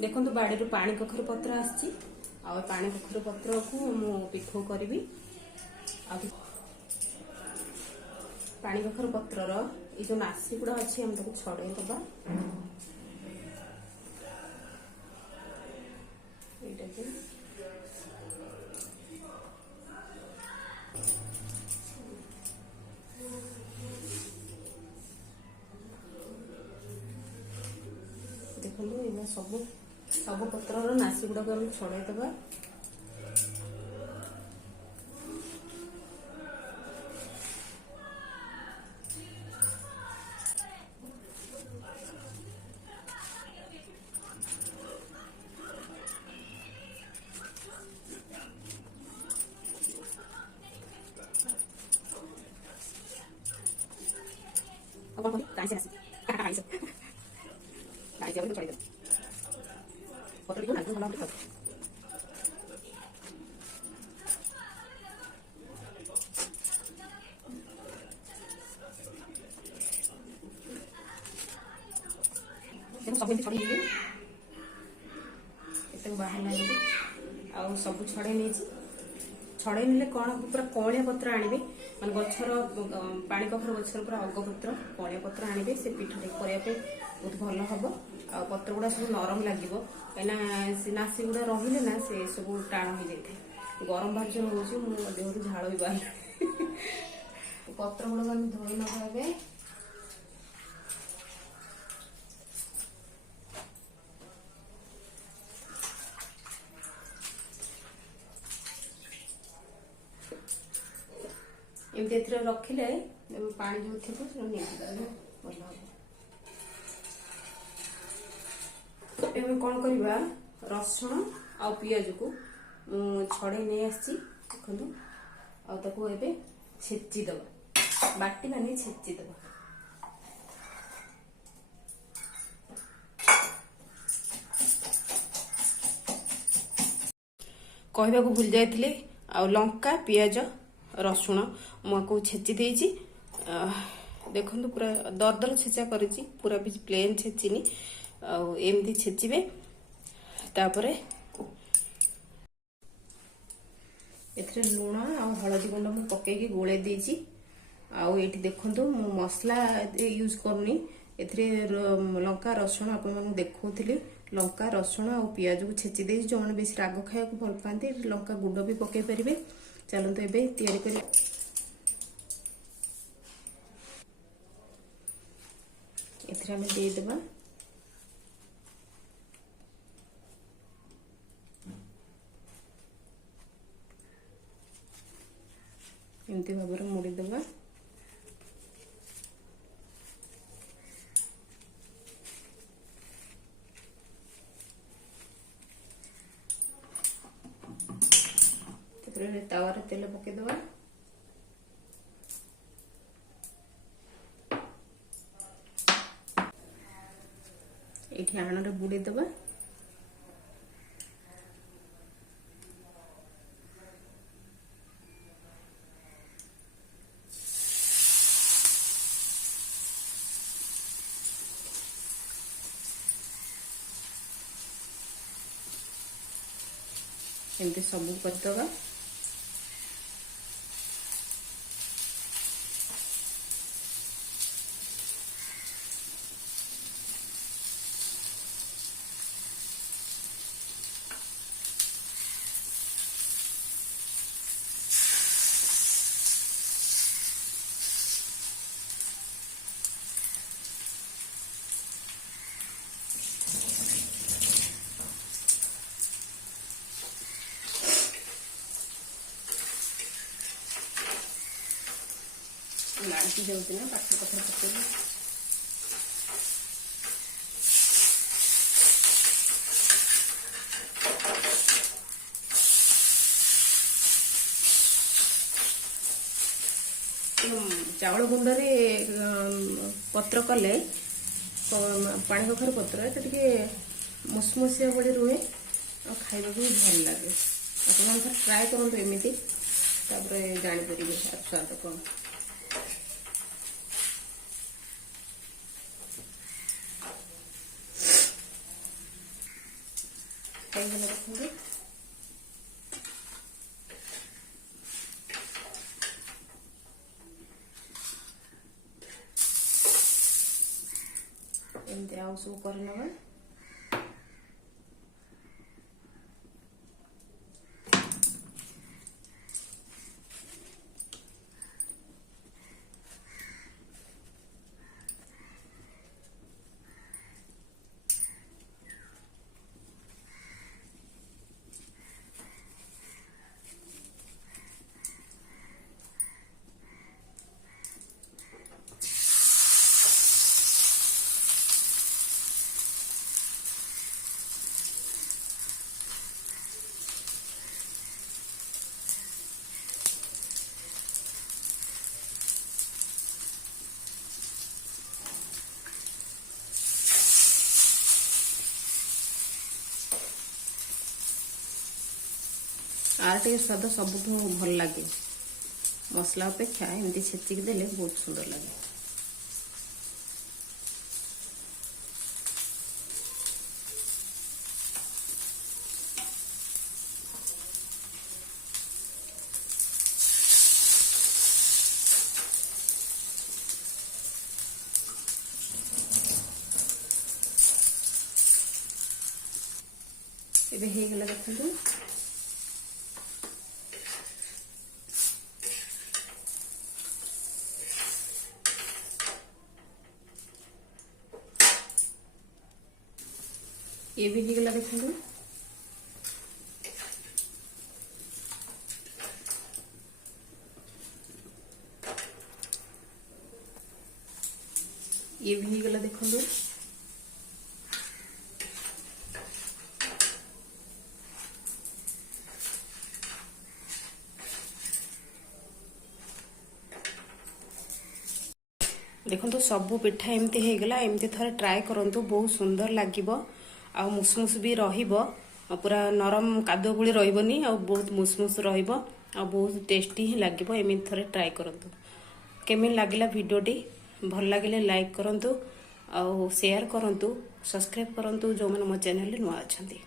देखो बाड़ी पानी कखरू पत्र आसी पानी कखरू पत्र को मु पिठो करी पानी कखरू पत्र ये जो नासी गुड़ा अच्छी हम ताको छड़े दबा देखो सब सब पत्र नासी गुड़ा को छड़े दबा सब बाहर आ सब छड़े नहीं छड़े ने कौन पूरा कौलिया पत्र आने मान गचर पानी कखर गचर पूरा अग पत्र कौलिया पत्र आने से पिठा करने बहुत भल हम आ पत्र गुड़ा सब नरम लगे कहीं नासी गुड़ा रही ना से सब टाण हो जाए गरम बाहर जो हो देह झाड़ भी बाहर पत्र गुड़ा धोई नवा एमती रखिले पानी जो थी भल हम कौन करवा रसुण आ पियाज को छड़े नहीं आसी देखो ए छेची दबा बाटी मानी छेची दबा कहवा भूल जाइए आ लंका पियाज रसुण मुझे छेची देची देखो पूरा दरदर छेचा कर पूरा भी प्लेन छेचिनी एमती छेचिबे तापरे एथरे लुण आ हलदी गुंड मु पकेकी गोले देची आउ एठी देखंतु मु मसला यूज करनी एथरे लंका रसुण आपन मानु देखौथिली लंका रसुण आ पियाज को छेची देची जो मन बेसी राग खाया को भल पांती लंका गुंड भी पके परिबे चलते एबे तैयारी करी एथरे हम दे देबा एमती भाव मुड़ी देबा तावार तेल पके दबा ये आण बुड़े दबा एमती सब करदबा लाड़ी जाऊँ ना पाठ पत्र पकड़ चावल गुंडे पत्र कले पानी कखर पत्र टे मुसमुसिया भाई रुए और खाइबा भी भल लगे आप ट्राए करूँ एमती जापर स्वाद कौन ହେଇଗଲା ଦେଖନ୍ତୁ। ଏମିତି ଆଉ ସବୁ କରିନେବା। आर टे स्वाद सबुठू भल लगे मसला अपेक्षा एमती छेचिकी देले बहुत सुंदर लगे। एबे हे गला देखंतु। ये भी हो गला देखंतु। ये भी हो गला देखंतु। देखो सबू पिठा एमती हो गला। एमती थोड़े ट्राए करंतु बहुत सुंदर लागिबो आ मुसमुस भी रहिबो पूरा नरम कादो भली रहिबोनी आ बहुत मुसमुस रहिबो आ बहुत टेस्टी ही लागिबो। एमती थोड़े ट्राए करंतु। केमिन लागिला वीडियोटी भल लागिले लाइक करंतु आ शेयर करंतु सब्सक्राइब करंतु जो मन मो चैनल नुआ अछंती।